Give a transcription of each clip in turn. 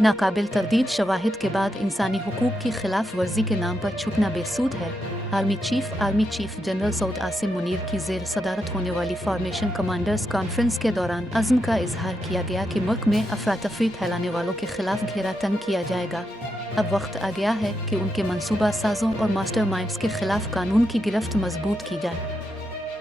नाकाबिल तरदीद शवाहिद के बाद इंसानी हुकूक की खिलाफ वर्जी के नाम पर छुपना बेसूद है। Army chief general Saud Asim Munir की जेर सदारत होने वाली फॉर्मेशन कमांडर्स कॉन्फ्रेंस के दौरान अज़्म का इजहार किया गया कि मुल्क में अफरा-तफरी फैलाने वालों के खिलाफ घेरा तंग किया जाएगा। अब वक्त आ गया है कि उनके मंसूबा साजों और मास्टरमाइंड्स के खिलाफ कानून की गिरफ्त मजबूत की जाए।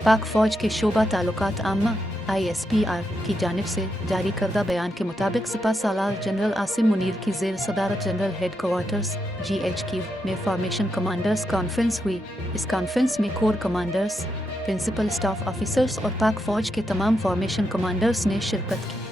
पाक फौज के शोबा ताल्लुकात आम्मा ISPR की जानिब से जारी करदा बयान के मुताबिक सिपा सालार जनरल आसिम मुनीर की जेर सदारत जनरल हेड क्वार्टर्स GHQ में फॉर्मेशन कमांडर्स कॉन्फ्रेंस हुई। इस कॉन्फ्रेंस में corps commanders, principal staff officers और पाक फौज के तमाम फॉर्मेशन कमांडर्स ने शिरकत की।